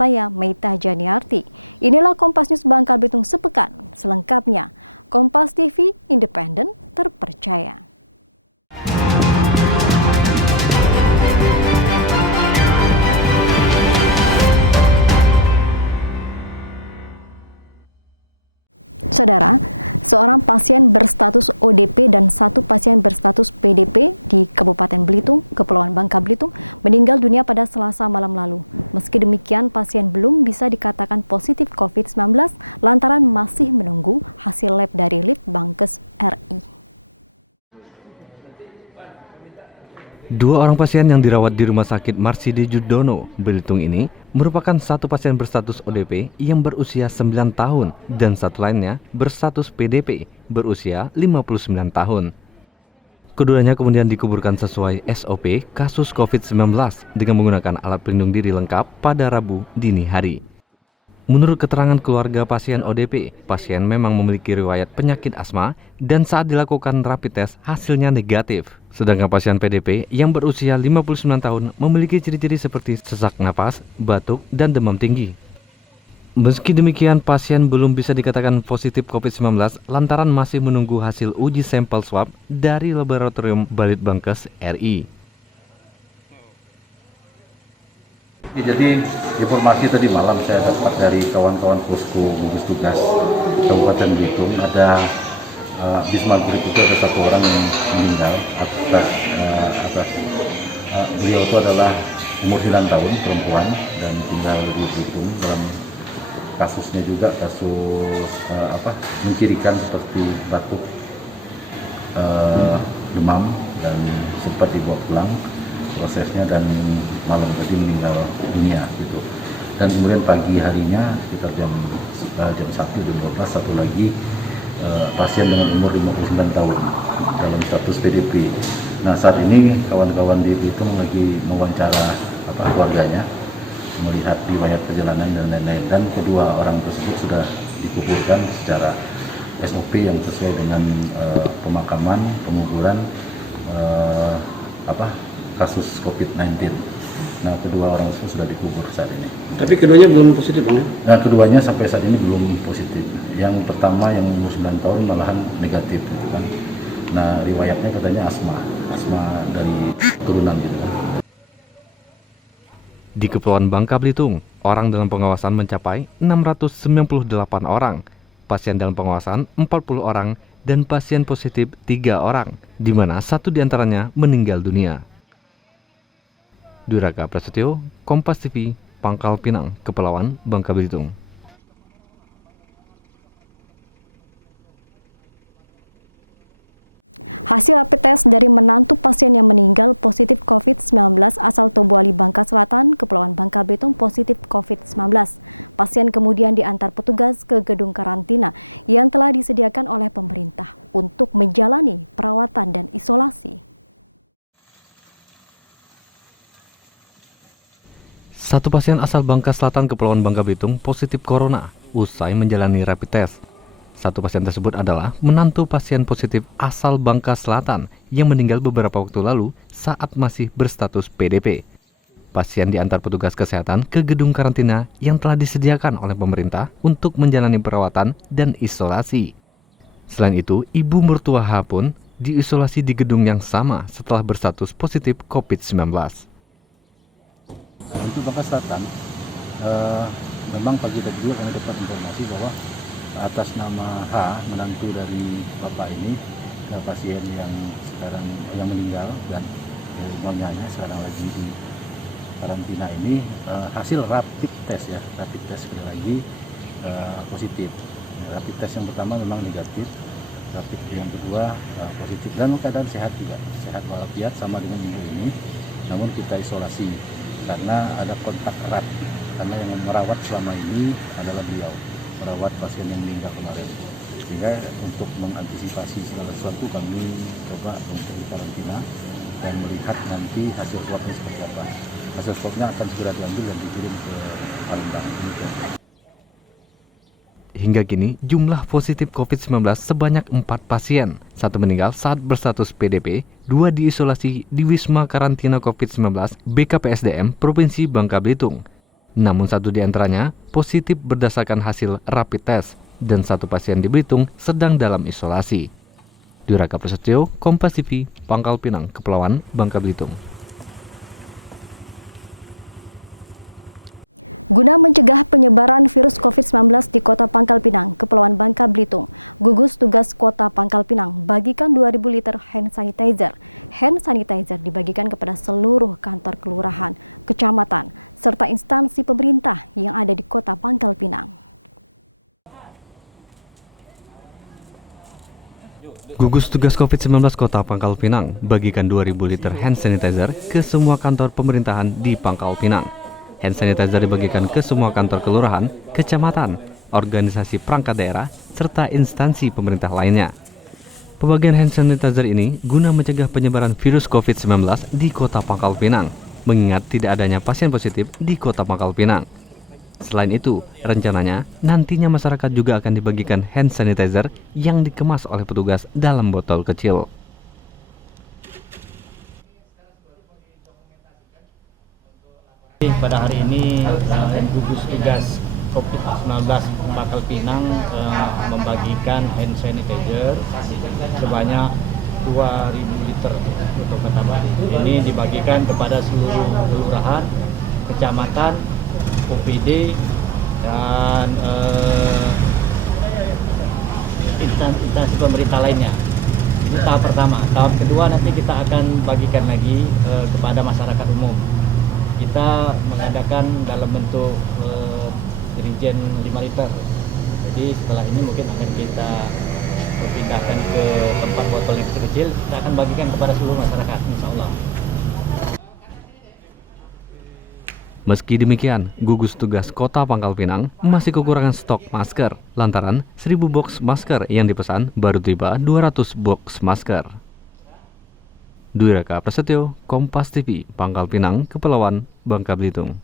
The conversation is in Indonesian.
saya Meta Jodiarti. Inilah Kompas Bangka Belitung Setika, selengkapnya. Kompas TV terpilih, terpercaya. Saudara, seorang pasien berstatus ODP dan satu pasien berstatus PDP di Kabupaten Belitung, Kepulauan Bangka Belitung, meninggal dunia pada Selasa malam ini. Demikian pasien belum bisa dikatakan positif COVID-19 lantaran masih menunggu hasil lab dari Bangkes Korps. Dua orang pasien yang dirawat di Rumah Sakit Marsidi Judono, Belitung ini merupakan satu pasien berstatus ODP yang berusia 9 tahun dan satu lainnya berstatus PDP berusia 59 tahun. Keduanya kemudian dikuburkan sesuai SOP kasus COVID-19 dengan menggunakan alat pelindung diri lengkap pada Rabu dini hari. Menurut keterangan keluarga pasien ODP, pasien memang memiliki riwayat penyakit asma dan saat dilakukan rapid test hasilnya negatif. Sedangkan pasien PDP yang berusia 59 tahun memiliki ciri-ciri seperti sesak napas, batuk, dan demam tinggi. Meski demikian, pasien belum bisa dikatakan positif COVID-19 lantaran masih menunggu hasil uji sampel swab dari Laboratorium Balitbangkes RI. Jadi informasi tadi malam saya dapat dari kawan-kawan posko gugus tugas Kabupaten Belitung ada habis maghrib itu ada satu orang yang meninggal atas beliau itu adalah umur 9 tahun perempuan dan tinggal di Belitung. Dalam kasusnya juga kasus mencirikan seperti batuk, demam dan sempat dibawa pulang prosesnya dan malam tadi meninggal dunia gitu. Dan kemudian pagi harinya sekitar jam 1 jam 12 satu lagi pasien dengan umur 59 tahun dalam status PDP. Nah, saat ini kawan-kawan di Belitung lagi mewawancara keluarganya, melihat riwayat perjalanan dan lain-lain, dan kedua orang tersebut sudah dikuburkan secara SOP yang sesuai dengan pemakaman, penguburan kasus COVID-19. Nah, kedua orang tersebut sudah dikubur saat ini. Tapi keduanya belum positif, Bang? Nah, keduanya sampai saat ini belum positif. Yang pertama yang umur 9 tahun malahan negatif gitu kan. Nah, riwayatnya katanya asma dari turunan gitu kan. Di Kepulauan Bangka Belitung, orang dalam pengawasan mencapai 698 orang, pasien dalam pengawasan 40 orang, dan pasien positif 3 orang, di mana satu diantaranya meninggal dunia. Duraka Prasetyo, Kompas TV, Pangkal Pinang, Kepulauan Bangka Belitung. Hasil tes dari menantu pasien yang meninggal positif COVID-19 asal Pegawai Bangka Selatan, Kepulauan Bangka Belitung positif COVID-19. Pasien kemudian diantar petugas ke gedung karantina yang telah disediakan oleh pemerintah untuk menjalani perawatan dan isolasi. Satu pasien asal Bangka Selatan, Kepulauan Bangka Belitung positif corona usai menjalani rapid test. Satu pasien tersebut adalah menantu pasien positif asal Bangka Selatan yang meninggal beberapa waktu lalu saat masih berstatus PDP. Pasien diantar petugas kesehatan ke gedung karantina yang telah disediakan oleh pemerintah untuk menjalani perawatan dan isolasi. Selain itu, ibu mertua H pun diisolasi di gedung yang sama setelah berstatus positif COVID-19. Untuk Bangka Selatan, memang pagi tadi juga kami dapat informasi bahwa atas nama H, menantu dari bapak ini, pasien yang sekarang yang meninggal dan nyonyanya sekarang lagi di karantina ini, hasil rapid test sekali lagi positif. Rapid test yang pertama memang negatif, rapid yang kedua positif dan keadaan sehat juga, sehat walafiat sama dengan minggu ini. Namun kita isolasi karena ada kontak erat, karena yang merawat selama ini adalah beliau, merawat pasien yang meninggal kemarin. Sehingga untuk mengantisipasi segala sesuatu kami coba untuk di karantina dan melihat nanti hasil swabnya seperti apa. Hasil swabnya akan segera diambil dan dikirim ke Palembang. Hingga kini, jumlah positif COVID-19 sebanyak 4 pasien. 1 meninggal saat berstatus PDP, 2 diisolasi di Wisma Karantina COVID-19 BKPSDM Provinsi Bangka Belitung. Namun satu di antaranya positif berdasarkan hasil rapid test dan satu pasien di Belitung sedang dalam isolasi. Duraka Prasetyo, Kompas TV, Pangkal Pinang, Kepulauan Bangka Belitung. Guna mencegah penyebaran virus COVID-19 di Kota Pangkal Pinang, Kepulauan Bangka Belitung, gugus tugas Kota Pangkal Pinang bagikan 2.000 liter hand sanitizer. Hand sanitizer dibagikan kepada seluruh kantor kelurahan, kecamatan, serta instansi pemerintah yang ada di Kota Pangkal Pinang. Gugus tugas COVID-19 Kota Pangkal Pinang bagikan 2.000 liter hand sanitizer ke semua kantor pemerintahan di Pangkal Pinang. Hand sanitizer dibagikan ke semua kantor kelurahan, kecamatan, organisasi perangkat daerah, serta instansi pemerintah lainnya. Pembagian hand sanitizer ini guna mencegah penyebaran virus COVID-19 di Kota Pangkal Pinang, mengingat tidak adanya pasien positif di Kota Pangkal Pinang. Selain itu, rencananya nantinya masyarakat juga akan dibagikan hand sanitizer yang dikemas oleh petugas dalam botol kecil. Pada hari ini gugus tugas COVID-19 Pangkal Pinang membagikan hand sanitizer sebanyak 2.000 liter untuk pertama. Ini dibagikan kepada seluruh kelurahan, kecamatan, OPD dan instansi pemerintah lainnya. Ini tahap pertama. Tahap kedua nanti kita akan bagikan lagi kepada masyarakat umum. Kita mengadakan dalam bentuk dirijen 5 liter. Jadi setelah ini mungkin akan kita pindahkan ke tempat botol yang kecil. Kita akan bagikan kepada seluruh masyarakat, insya Allah. Meski demikian, gugus tugas Kota Pangkal Pinang masih kekurangan stok masker lantaran 1.000 box masker yang dipesan baru tiba 200 box masker. Duraka Prasetyo, Kompas TV, Pangkal Pinang, Kepulauan Bangka Belitung.